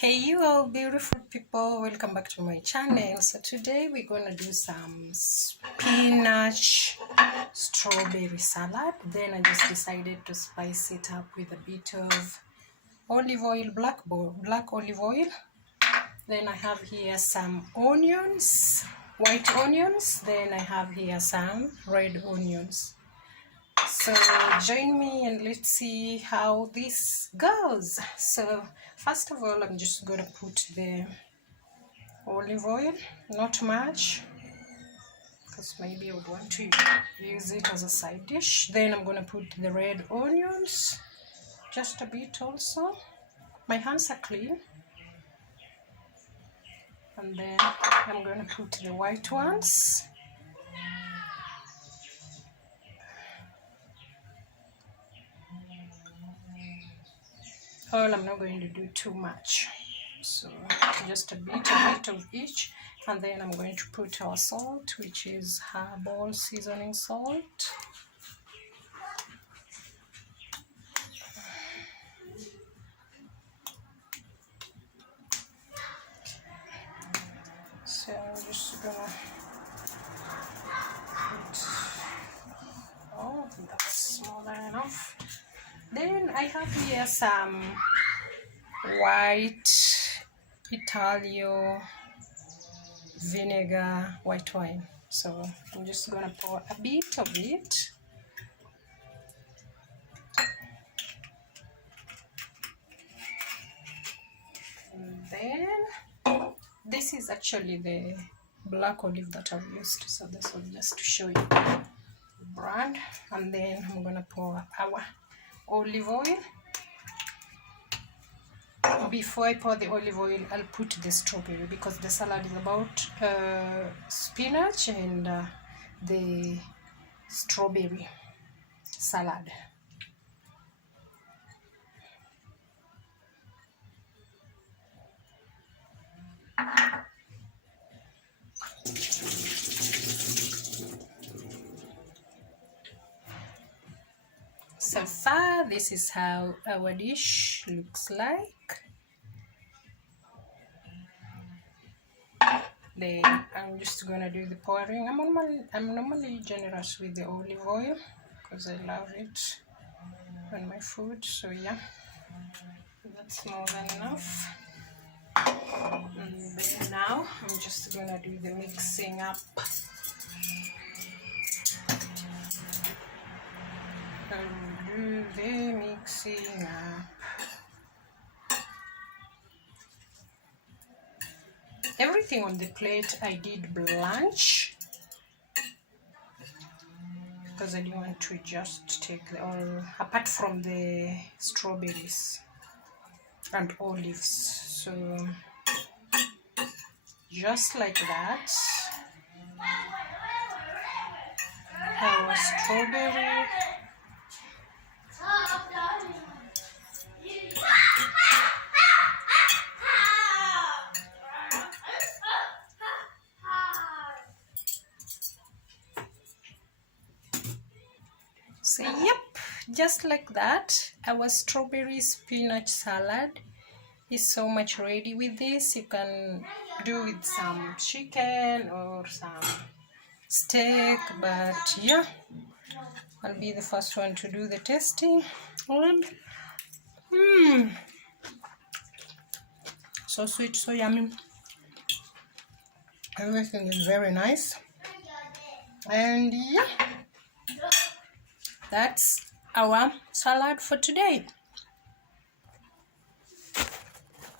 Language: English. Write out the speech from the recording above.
Hey you all beautiful people, welcome back to my channel. So today we're gonna do some spinach strawberry salad. Then I just decided to spice it up with a bit of olive oil, black olive oil. Then I have here some onions, white onions. Then I have here some red onions. So join me and let's see how this goes. So first of all, I'm just gonna put the olive oil, not much, because maybe I would want to use it as a side dish. Then I'm gonna put the red onions, just a bit also. My hands are clean. And then I'm gonna put the white ones. I'm not going to do too much, so just a bit of each. And then I'm going to put our salt, which is herbal seasoning salt. So I'm just gonna put, that's more than enough. Then I have here some white Italio vinegar white wine. So I'm just gonna pour a bit of it. And then this is actually the black olive that I've used, so this was just to show you the brand. And then I'm gonna pour our olive oil. Before I pour the olive oil, I'll put the strawberry, because the salad is about spinach and the strawberry salad. So far, this is how our dish looks like. Then I'm just gonna do the pouring. I'm normally generous with the olive oil because I love it on my food. So yeah, that's more than enough. And then now I'm just gonna do the mixing up. Do the mixing up. Everything on the plate I did blanch because I didn't want to just take the oil, apart from the strawberries and olives. So just like that, our strawberry. So yep, just like that, our strawberry spinach salad is so much ready. With this, you can do with some chicken or some steak, but yeah, I'll be the first one to do the tasting. And so sweet, so yummy. Everything is very nice. And yeah, that's our salad for today.